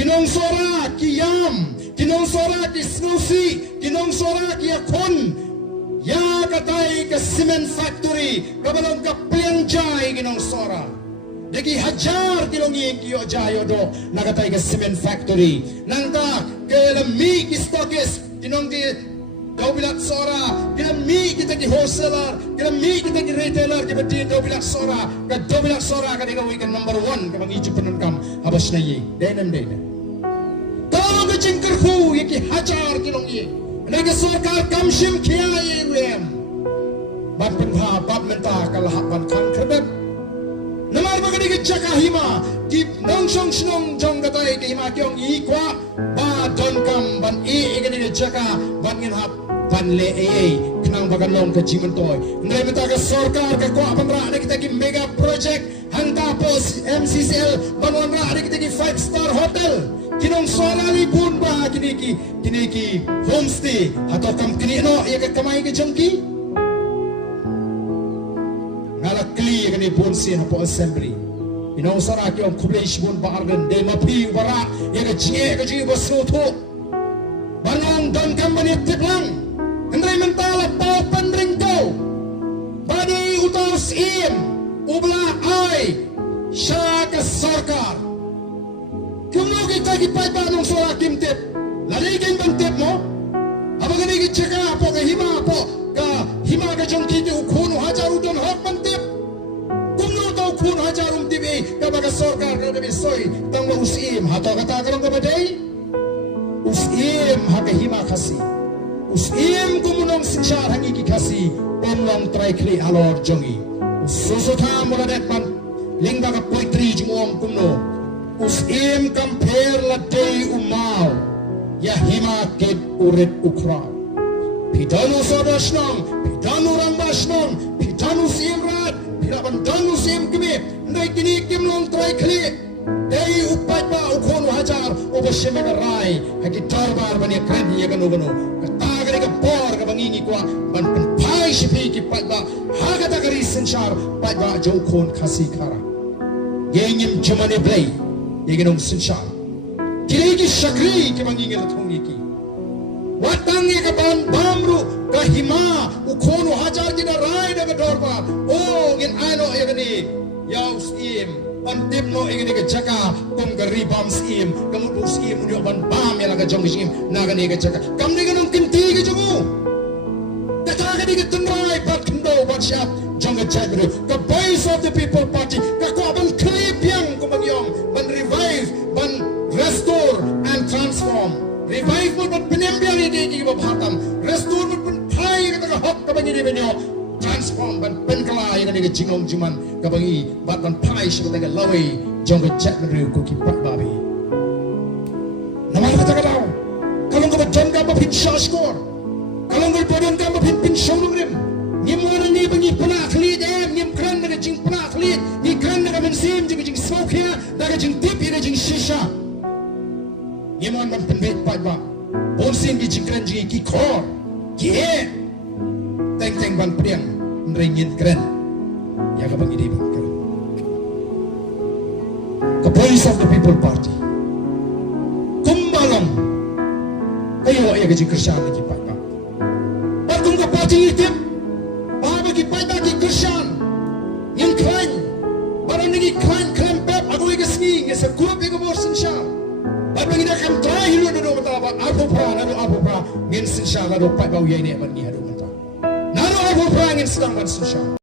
kinong sora ki yam, kinong sora ki snusi, kinong sora ki akon. Ya katay ka cement factory, kabalong ka pianjay kinong sora. Dagi hajar kinong ikiyo jayo do, nakatay ka cement factory. Nangka kelami ki stockist, kinong di dobilat sora, kelami kita di wholesaler, kelami kita di retailer, kita di dobilat sora, ka dobilat sora ka dikawi ka number 1 ka mangi chupanan kam habas na yi. Denam. Kalau ka jingkerhu yaki hajar kinong yi. Naga sarkar kamshim kiai rem. Ban penha bab menta kalah ban kan krebet. Namar bagani ke jaka hima di nongsong snong jong katai ke hima kyong ikwa ba don kam ban igani ke jaka ban ngin hap ban le kenang bagan long ke jimentoy. Ngai menta ke sarkar ke kwa panra ada kita ki mega project hangta pos MCCL ban wanra ada kita ki 5-star hotel. Kinong sorali pun ba kiniki homestay atau kam kini no ya ke kamai ke jongki ngala kli kini pun si hapo assembly kinong soraki om kubleish pun ba argan de mapi bara ya ke jinge ke jinge bosu to banong don company tiplang ngai mentala pau pandringko bani utos im ubla ai syaka sarkar. Kung kita kipaipa nung sola kimtip, lalikin bang tip mo? Abang ini kicaka po ka hima ka jong kiti ukuno hajar udon hok bang tip. Kung no tau ukuno hajar tip kabaga sorkar ka nabi soy tang usim hato kata karong kabaday. Usim haka hima kasi. Usim kumunong sinsyar hangi kikasi pemlong traikli halor jongi. Ususota mula detman lingga ka poitri jumuang kumno. Usim compare la day umaw ya hima kit urit ukraw pitanu sadashnam pitanu rambashnam pitanu simrat pitanu sim kimi ndai kini kimlong trai khli day upat ba ukon hajar obasheme ka rai haki tarbar bani kredi ya ganu katagari ka por ka bangingi kwa ban pai shipi ki patba hagata gari sanchar patba jo kon khasi khara yengim chumane play Iginong sinsyal. Kiligi syakri ki mangingil at hungiki. Watangi ka bamru kahima ukono hajar ginaray na gadorba. O gin ano igani yaus im. Antip no igani ka jaka kung garibam im. Kamudus im unyo ban bam yala ka jong im. Nagani ka jaka. Kamni ganong kinti ka jongo. Katagani ka tunray pat kendo pat siya. Jong ka jagro. The voice of the people party. Kakwabang klip yang kumagyong. Ban restore and transform. Revive mo ban pinembya ni di babhatam. Restore mo ban thai ka hok ka bangi di benyo. Transform ban penkalay ka ni jingong juman ka bangi bat ban thai shi ka lawi jong ka chat na ko ki pat babi. Naman ka daw. Kalong ka ba jong ka ba pin shashkor. Kalong ka bodon ka ba pin shonung rim. Ngimwana ni bangi panakli dem ngim kran na jing panakli ni kran na mensim jing smoke here daga jing tip ina jing shisha ngimon man penbet pa bonsin gi jing kran jing ki kor ki teng ban priang ringin kran ya ka bangi di bang the voice of the people party kumbalang kayo ay ga jing krisyan ki pa kung ka party tip bagi bagi Krishan yang klan barang ini klan pep aku lagi sini ngesa kuap yang borsen sha bagi dah kam terakhir do mata apa pra ngin sin sha do pai bau ye ne ban ni hadu mata naro apa pra ngin sedang ban sin sha